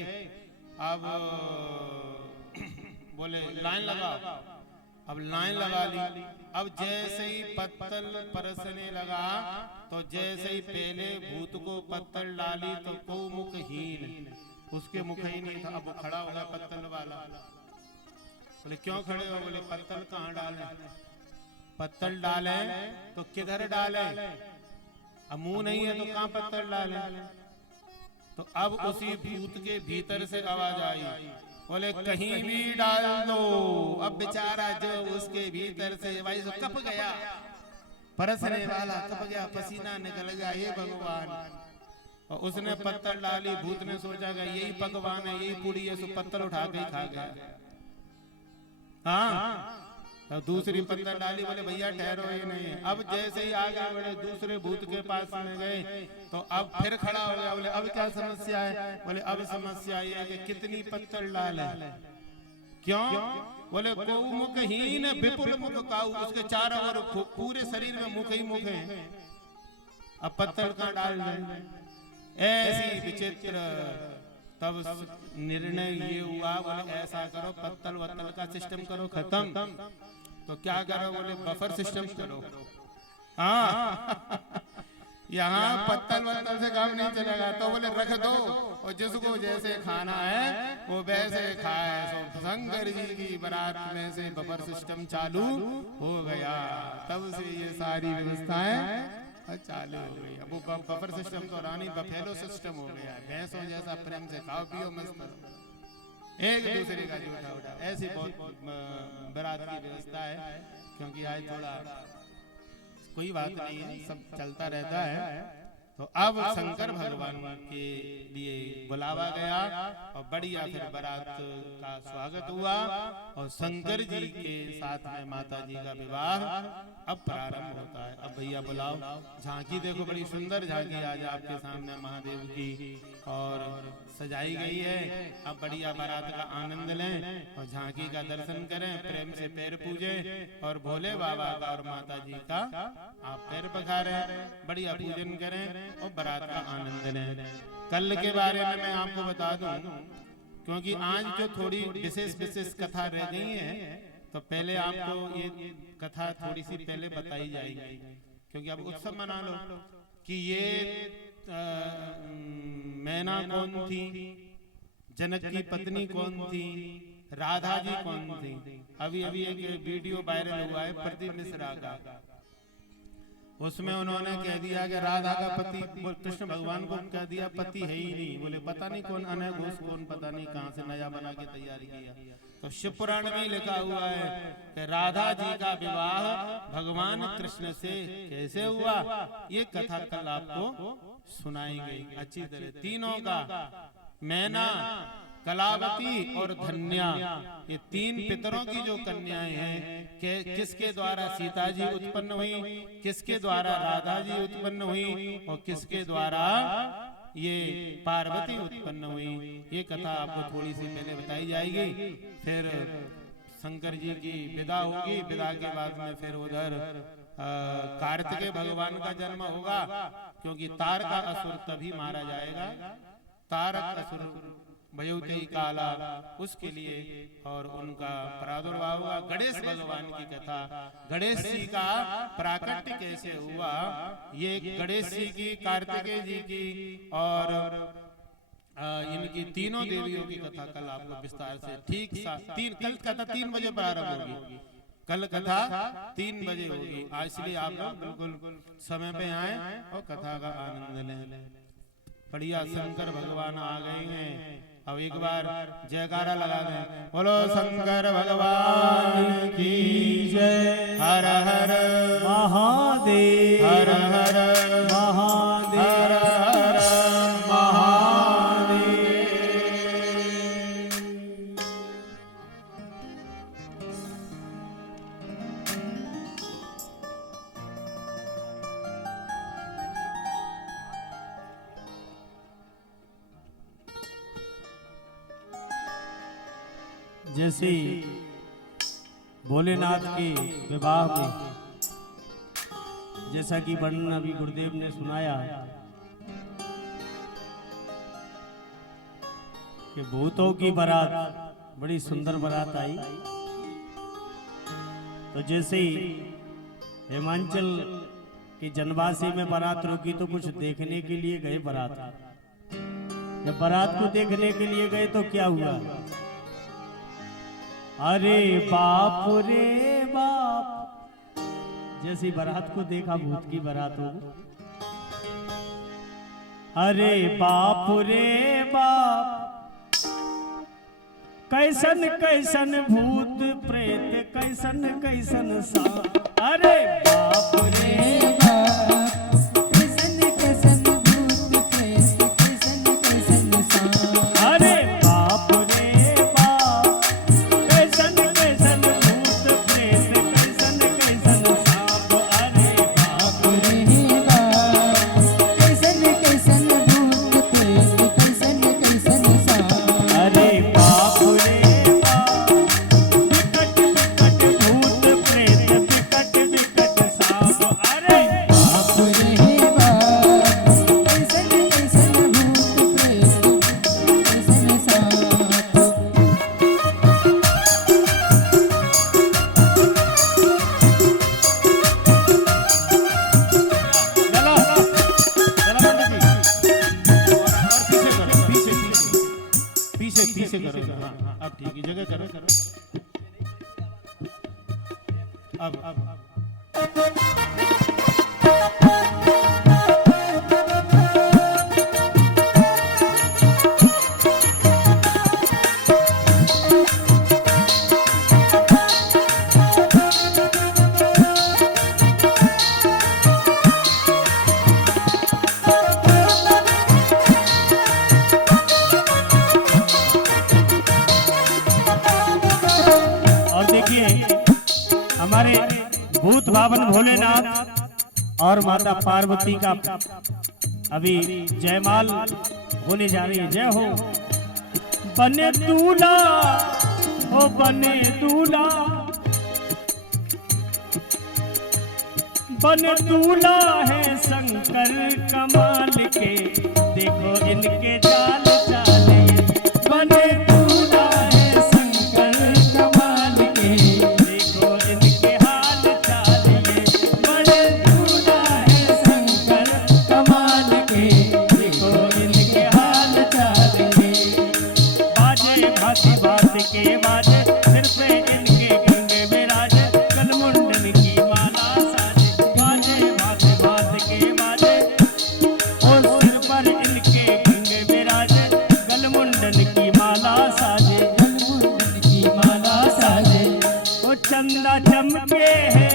अब बोले लाइन लगाओ। अब लाइन लगा ली। अब जैसे ही पत्तल परसने लगा, तो जैसे ही पहले भूत को पत्तल डाली तो को मुखहीन, उसके मुख ही नहीं था। अब वो खड़ा हो गया पत्तल वाला। बोले क्यों खड़े हो? बोले पत्तल कहाँ डाले? पत्तल डाले तो किधर डाले? अब मुंह नहीं है तो कहाँ पत्तल डाले? तो अब उसी भूत के भीतर से आवाज आई, बोले कहीं भी डाल दो। अब बेचारा जो उसके भीतर से भाई तो कप गया, परसने वाला कप गया, पसीना निकल गया। ये भगवान! और उसने पत्थर डाली। भूत ने सोचा कि यही भगवान है, यही पूरी है, सो पत्थर उठा के ही खा गया। हाँ तो दूसरी पत्थर डाली, बोले भैया ठहरो ये नहीं। अब जैसे ही आगे बढ़े दूसरे भूत के पास में गए तो अब फिर खड़ा हो गया। बोले अब क्या समस्या है? बोले अब समस्या ये है कि कितनी पत्थर डाले। क्यों? बोले गौ मुखहीन विपुल मुख काऊ, उसके चारों ओर पूरे शरीर में मुख ही मुख है, अब पत्थर का डाल दें। ऐसी विचित्र। तब निर्णय ये हुआ, बोले ऐसा करो पत्तल वत्तल का सिस्टम करो खत्म। तो क्या करो? बोले बफर सिस्टम करो। हाँ यहाँ पत्तल वत्तल से काम नहीं चलेगा। तो बोले रख दो और जिसको जैसे खाना है वो वैसे खाए। सो शंकर जी की बारात में से बफर सिस्टम चालू हो गया। तब से ये सारी व्यवस्थाएं चालू हो गई। अब वो बफर सिस्टम तो रानी बफेलो सिस्टम हो गया। भैंसों जैसा प्रेम से खाओ पियो मस्त करो, एक दूसरे का जूठा उठा। ऐसी बहुत बारात की व्यवस्था है। क्योंकि आज थोड़ा कोई बात नहीं है, सब चलता रहता है। तो अब शंकर भगवान के लिए बुलावा गया और बढ़िया फिर बारात का स्वागत हुआ और शंकर जी के साथ में माता जी का विवाह अब प्रारंभ होता है। अब भैया बुलाओ, झांकी देखो, बड़ी सुंदर झांकी आज आपके सामने महादेव की और सजाई गई है। अब बढ़िया बारात का आनंद लें और झांकी का दर्शन करें, प्रेम से पैर पूजें और भोले बाबा का और माता जी का आप पैर पखारें, बढ़िया पूजन करें और बारात का आनंद लें। कल के बारे में मैं आपको बता दूं, क्योंकि आज जो थोड़ी विशेष कथा रह गई है, तो पहले आपको ये कथा थोड़ी सी पहले बताई जाएगी। क्योंकि अब उत्सव मना लो कि ये मैना कौन थी, जनक की पत्नी कौन थी, राधा जी कौन थी। अभी अभी एक वीडियो वायरल हुआ है प्रदीप मिश्रा का, उसमें उन्होंने कह दिया कि राधा का पति कृष्ण भगवान को कह दिया पति है ही नहीं। बोले पता नहीं कौन अनय घोष, कौन पता नहीं कहां से नया बना के तैयारी किया। तो शिव पुराण में लिखा हुआ है कि राधा जी का विवाह भगवान कृष्ण से कैसे हुआ, ये कथा कल आपको सुनाएंगे अच्छी तरह। तीनों का, मैना, कलावती और धन्या, ये तीन पितरों की जो कन्याएं हैं, किसके द्वारा सीता जी उत्पन्न हुई, किसके द्वारा राधा जी उत्पन्न हुई और किसके द्वारा ये पार्वती उत्पन्न हुई। ये कथा आपको थोड़ी सी पहले बताई जाएगी। फिर शंकर जी की विदा होगी, विदा के बाद में फिर उधर कार्तिकेय भगवान का जन्म होगा। क्योंकि तारका असुर तभी मारा जाएगा, तारक असुर भयउते काला, उसके लिए और उनका प्रादुर्भाव हुआ। गणेश भगवान की कथा, गणेश जी का प्राकट्य कैसे हुआ, ये गणेश जी की, कार्तिकेय जी की और इनकी तीनों देवियों की कथा कल आपको विस्तार से कल कथा 3 बजे प्रारंभ होगी। कल कथा 3 बजे होगी। इसलिए आप लोग बिल्कुल समय पे आए और कथा का आनंद लें। बढ़िया शंकर भगवान आ गए हैं। अब एक बार जयकारा लगा दें, बोलो शंकर भगवान की जय। हर हर महादेव, हर हर महादेव, हर हर महादेव। जैसे भोलेनाथ के विवाह में जैसा कि वर्णन अभी गुरुदेव ने सुनाया कि भूतों की बारात, बड़ी सुंदर बारात आई। तो जैसे ही हिमाचल की जनवासी में बारात रुकी तो कुछ देखने के लिए गए बारात। जब बारात को देखने के लिए गए तो क्या हुआ, अरे बाप रे बाप, जैसी बारात को देखा भूत की बारात हो। अरे बाप रे बाप, कैसन कैसन भूत प्रेत, कैसन कैसन सा। अरे बाप रे बाप, कैसन कैसन भूत प्रेत, कैसन कैसन सा। अरे बाप रे बाप, कैसन कैसन से करो। हाँ, अब ठीक है, जगह करो करो। अब हमारे भूत भावन भोलेनाथ और माता पार्वती का अभी जयमाल होने जा रही है। जय हो। बने दूल्हा ओ बने दूल्हा, बने दूल्हा है शंकर कमाल के, देखो इनके चाल चाले। बने दूल्हा है शंकर कमाल के, देखो इनके हाल चाले। बने दूल्हा है शंकर कमाल के, देखो इनके हाल चाले। बाजे भांति भांति के बाजे, सिर पे इनके गंगे विराजे, कलमुंडन की माला साजे। बाजे भांति भांति के बाजे, और सिर पर इनके गंगे विराजे, कलमुंडन की माला साजे, कलमुंडन की माला साजे। ओ चंदा चमके है,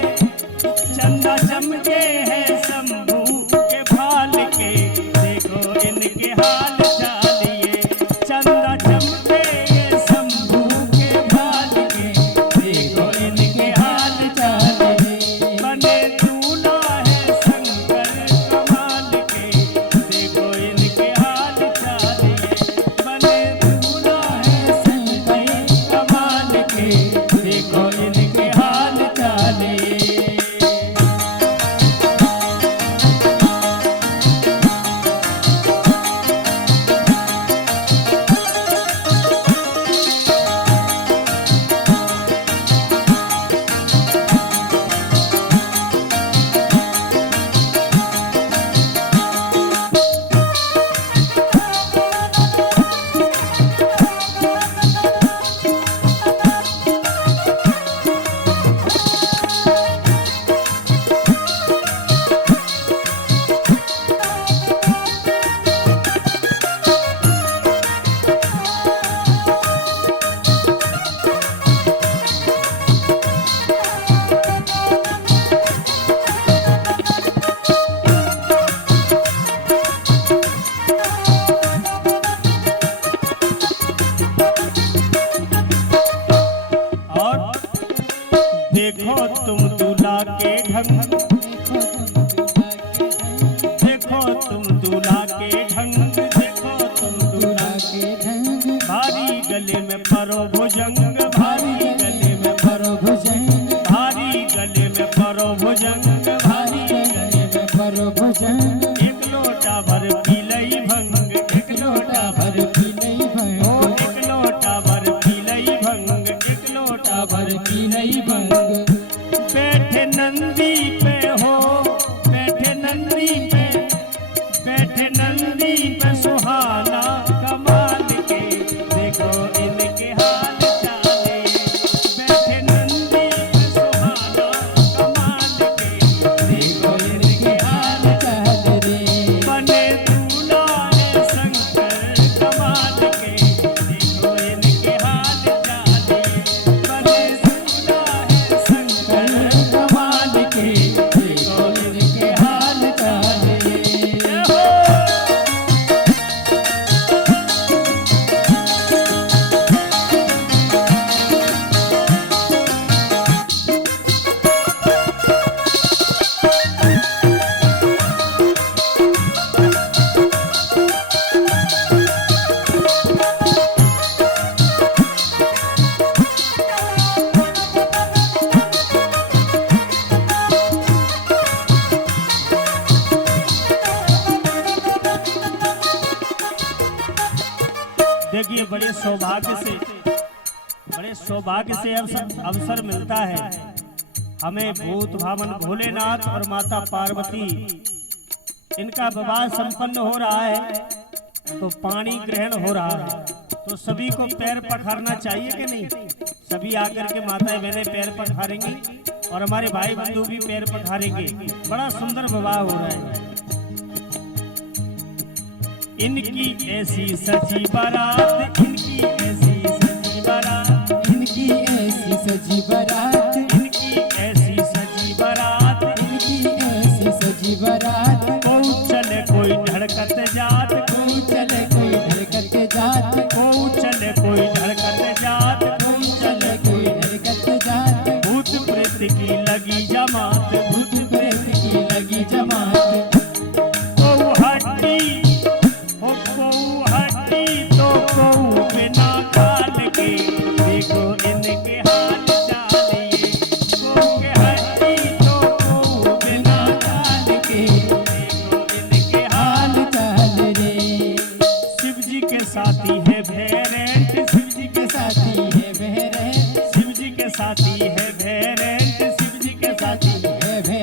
चंदा चमके है शंभू के भाल के, देखो इनके हाल चालिए। चंदा चमके है शंभू के भाल के, देखो इनके हाल चालिए। बने दूल्हा है शंकर कमाल के, देखो इनके हाल चालिए। बने दूल्हा है शंकर कमाल के, देखो इनके हाल चालिए। देखो तुम दूल्हा के ढंग, देखो तुम दूल्हा के ढंग, देखो तुम दूल्हा के ढंग। भारी गले में परो भुजंग, भारी गले में परो भुजंग, भारी गले में परो भुजंग, भारी गले में परो भुजंग। एक लोटा भर पी लई भंग, एक लोटा भर पी लई भंग, एक लोटा भर पी लई भंग, एक लोटा भर पी लई भंग। बैठे नंदी पे हो, बैठे नंदी पे, बैठे नंदी पे सुहाना कमाल के, देखो इनके हाल चाले। बैठे नंदी पे सुहाना कमाल के, देखो इनके हाल चाले। बने दूल्हा है शंकर कमाल के, देखो इनके हाल चाले। बने दूल्हा है शंकर कमाल के, देखो इनके हाल चाले। जय हो। देखिए बड़े सौभाग्य से अवसर मिलता है हमें। भूत भावन भोलेनाथ और माता पार्वती इनका विवाह संपन्न हो रहा है, तो पानी ग्रहण हो रहा है। तो सभी को पैर पखारना चाहिए कि नहीं? सभी आकर के माताएं बहनें पैर पखारेंगी और हमारे भाई बंधु भी पैर पखारेंगे। बड़ा सुंदर विवाह हो रहा है। इनकी ऐसी सजी बारात, इनकी ऐसी सजी बारात, इनकी ऐसी सजी बारात, इनकी ऐसी सजी बारात, इनकी ऐसी सजी बारात। कोई चले कोई धड़कत जात, कोई चले कोई धड़कत जात, कोई चले कोई धड़कत जात, कोई चले कोई धड़कत जात। भूत प्रेत की लगी जमात, भूत प्रेत की लगी जमात। कोई हड्डी ओ कोई हड्डी तो कोई बिना कान के, देखो इनके हाल चालिए। कोई हड्डी तो कोई बिना कान के, देखो इनके हाल। हाल चाल रे, शिव जी के साथी है भेरेंट, शिव जी के साथी है बहरे, शिव जी के साथी है भेरेंट, शिव जी के साथी है बहरे।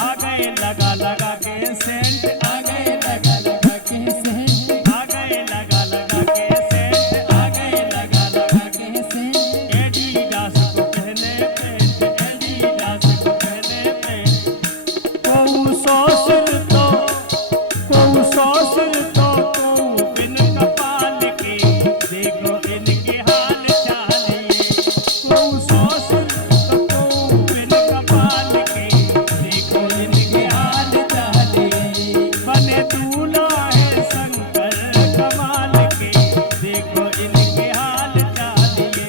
आ गए लगा लगा के सेंट, आ गए लगा लगा के सेंट, आ गए लगा लगा के सेंट, आ गए लगा लगा के सेंट। एडिडास को पहने पेंट, एडिडास को पहने पेंट। कोई ससुर तो कोई ससुर तो कोई बिन कपाल के, देखो इनके हाल चालिए। कोई ससुर तो कोई बिन कपाल के, देखो इनके हाल। हाल चाल रे, बने दूल्हा है शंकर कमाल के, देखो इनके हाल चालिए।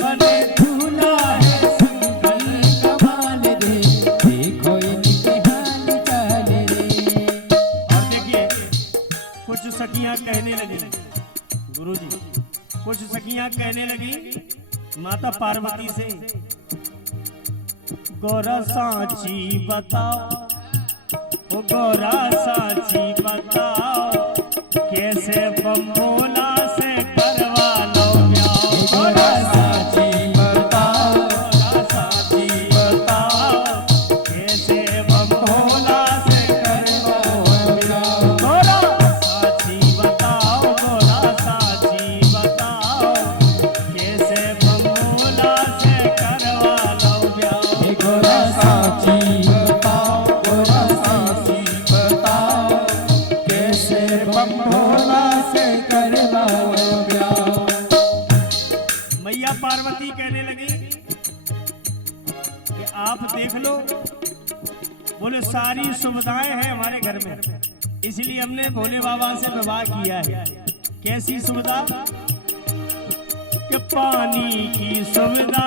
बने दूल्हा है शंकर कमाल रे, देखो इनके हाल चाल रे। और देखिए कुछ सखियां कहने लगी, गुरुजी कुछ सखियां कहने लगी माता पार्वती से, गौरा सांची बताओ, ओ गौरा सांची बताओ, कैसे बम्बोला से करवा लो ब्याह। गौरा सांची बताओ, गौरा सांची बताओ, कैसे बम्बोला से करवा लो ब्याह। गौरा सांची बताओ, गौरा सांची बताओ, कैसे बम्बोला से करवा लो ब्याह। गौरा सांची बताओ, गौरा सांची बताओ, कैसे बम्बोला से करवाओ ब्याह। मैया पार्वती कहने लगी कि आप देख लो, बोले सारी सुविधाएं हैं हमारे घर में, इसलिए हमने भोले बाबा से विवाह किया है। कैसी सुविधा? कि पानी की सुविधा,